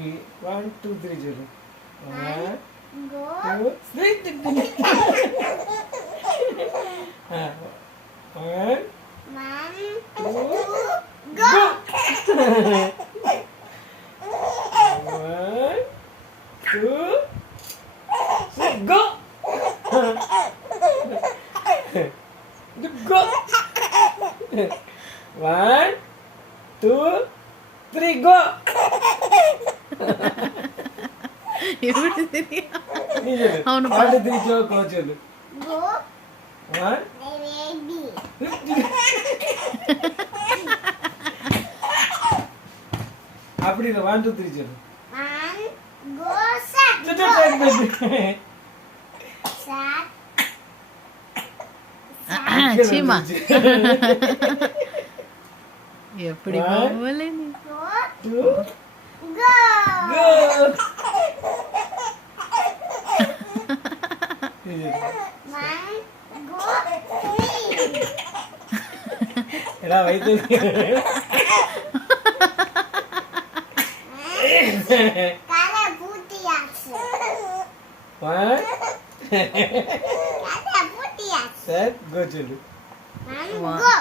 1 2 3 சொல்லு. 1 go 2 3. 1 1 2 go go. 1 2 3 go. Go. 1 2 3 go. எப்படி தெரியும்? நீ சொல்லு. அவனு 1 2 3 go சொல்லு. go 1 baby அப்படி இல்ல 1 2 3 சொல்லு. 1 go set சரி, go சரி, சரி. set சீமா எப்படி One. போல நீ go 2 go go. one go three எடா வைத்து தலை பூட்டியாச்சு 1 தலை பூட்டியாச்சு set go சொல்லு. 1 One. go